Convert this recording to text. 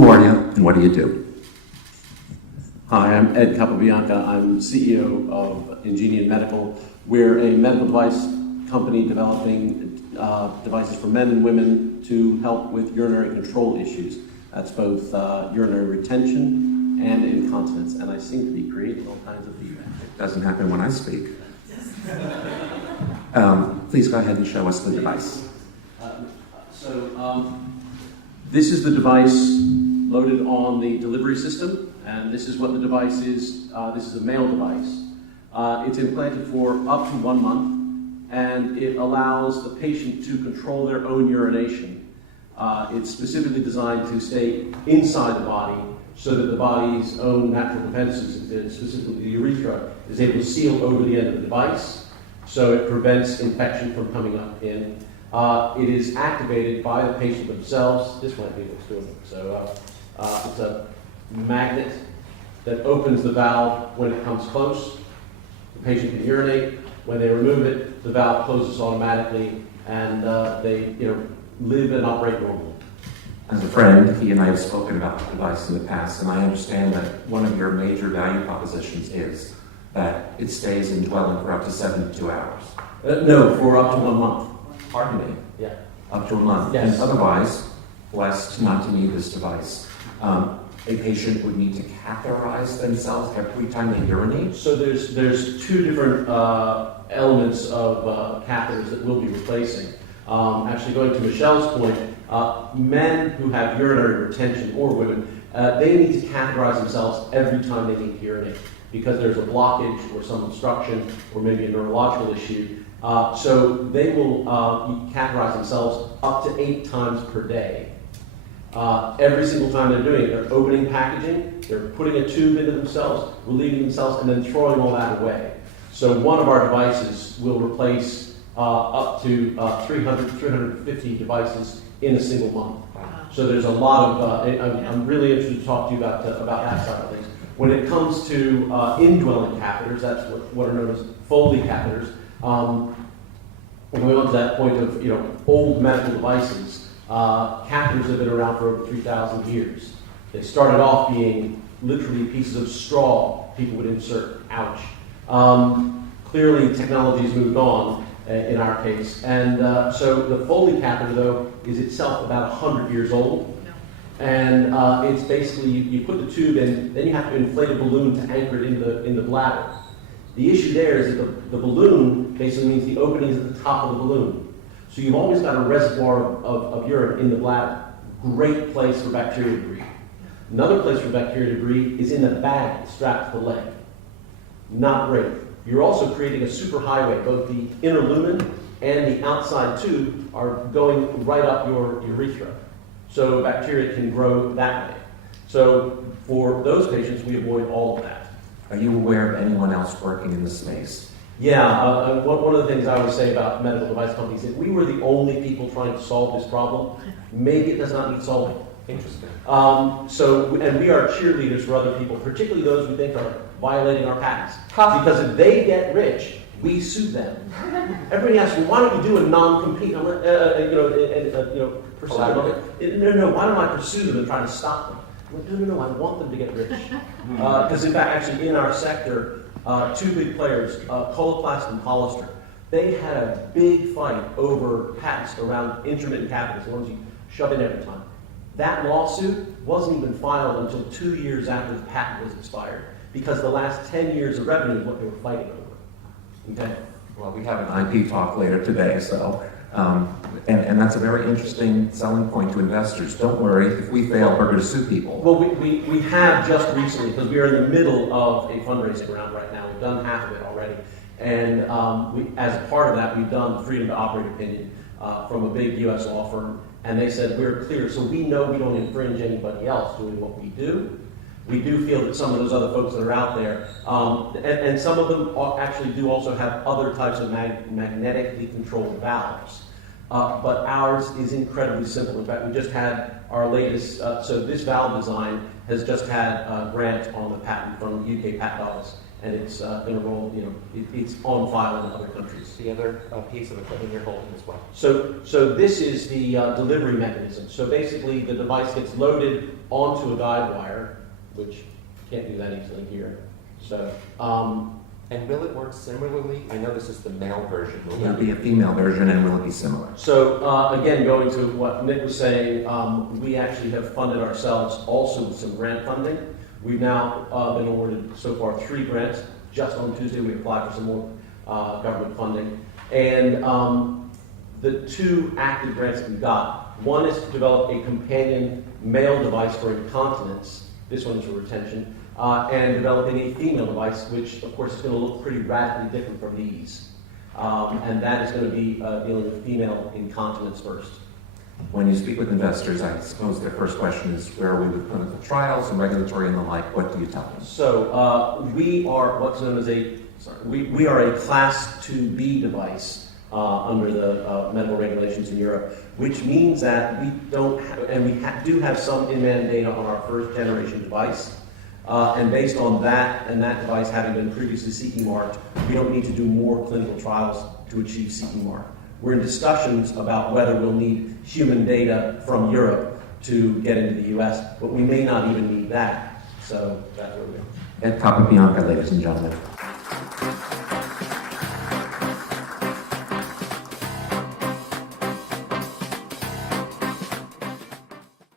Who are you and what do you do? Hi, I'm Ed Cappabianca. I'm CEO of Ingenion Medical. We're a medical device company developing devices for men and women to help with urinary control issues. That's both urinary retention and incontinence, and I seem to be creating all kinds of feedback. It doesn't happen when I speak. Please go ahead and show us the device. This is the device loaded on the delivery system, and this is what the device is. This is a male device. It's implanted for up to 1 month, and it allows the patient to control their own urination. It's specifically designed to stay inside the body so that the body's own natural defenses, specifically the urethra, is able to seal over the end of the device, so it prevents infection from coming up in. It is activated by the patient themselves. This might be what's doing it. So it's a magnet that opens the valve when it comes close. The patient can urinate. When they remove it, the valve closes automatically, and they live and operate normally. As a friend, he and I have spoken about the device in the past, and I understand that one of your major value propositions is that it stays indwelling for up to 72 hours. No, for up to 1 month. Pardon me? Yeah. Up to a month. Yes. And otherwise, blessed not to need this device, a patient would need to catheterize themselves every time they urinate? So there's two different elements of catheters that we'll be replacing. Actually, going to Michelle's point, men who have urinary retention, or women, they need to catheterize themselves every time they need to urinate because there's a blockage or some obstruction or maybe a neurological issue. So they will catheterize themselves up to 8 times per day. Every single time they're doing it, they're opening packaging, they're putting a tube into themselves, relieving themselves, and then throwing all that away. So one of our devices will replace up to 350 devices in a single month. So there's a lot of, I'm really interested to talk to you about that side of things. When it comes to indwelling catheters, that's what are known as Foley catheters. Going on to that point of old medical devices, catheters have been around for over 3,000 years. They started off being literally pieces of straw people would insert. Ouch. Clearly, technology has moved on in our case, and so the Foley catheter, though, is itself about 100 years old. And it's basically you put the tube in, then you have to inflate a balloon to anchor it in the bladder. The issue there is that the balloon basically means the opening is at the top of the balloon. So you've always got a reservoir of urine in the bladder. Great place for bacteria to breed. Another place for bacteria to breed is in the bag strapped to the leg. Not great. You're also creating a superhighway. Both the inner lumen and the outside tube are going right up your urethra. So bacteria can grow that way. So for those patients, we avoid all of that. Are you aware of anyone else working in this space? Yeah, one of the things I always say about medical device companies, if we were the only people trying to solve this problem, maybe it does not need solving. Interesting. And we are cheerleaders for other people, particularly those we think are violating our patents. Because if they get rich, we sue them. Everybody asks me, why don't you do a non-compete? No, why don't I pursue them and try to stop them? No, I want them to get rich. Because in fact, actually in our sector, 2 big players, Coloplast and Hollister, they had a big fight over patents around intermittent catheters, the ones you shove in every time. That lawsuit wasn't even filed until 2 years after the patent was expired, because the last 10 years of revenue is what they were fighting over. Okay. Well, we have an IP talk later today, so, and that's a very interesting selling point to investors. Don't worry, if we fail, we're going to sue people. Well, we have just recently, because we are in the middle of a fundraising round right now. We've done half of it already. And as a part of that, we've done the freedom to operate opinion from a big U.S. law firm. And they said, we're clear, so we know we don't infringe anybody else doing what we do. We do feel that some of those other folks that are out there, and some of them actually do also have other types of magnetically controlled valves. But ours is incredibly simple. In fact, we just had our latest, so this valve design has just had a grant on the patent from the UK Patent Office. and it's enrolled, it's on file in other countries. The other piece of equipment you're holding as well. So this is the delivery mechanism. So basically, the device gets loaded onto a guide wire, which can't do that easily here. So, and will it work similarly? I know this is the male version. Will there be a female version, and will it be similar? So again, going to what Nick was saying, we actually have funded ourselves also with some grant funding. We've now been awarded so far 3 grants. Just on Tuesday, we applied for some more government funding. And the 2 active grants that we got, one is to develop a companion male device for incontinence. This one is for retention. And developing a female device, which of course is going to look pretty radically different from these. And that is going to be dealing with female incontinence first. When you speak with investors, I suppose their first question is, where are we with clinical trials and regulatory and the like? What do you tell them? So we are what's known as we are a Class 2B device under the medical regulations in Europe, which means that we don't have, and we do have some in-man data on our first generation device. And based on that, and that device having been previously CE marked, we don't need to do more clinical trials to achieve CE mark. We're in discussions about whether we'll need human data from Europe to get into the US, but we may not even need that. So that's where we are. At Cappabianca, ladies and gentlemen.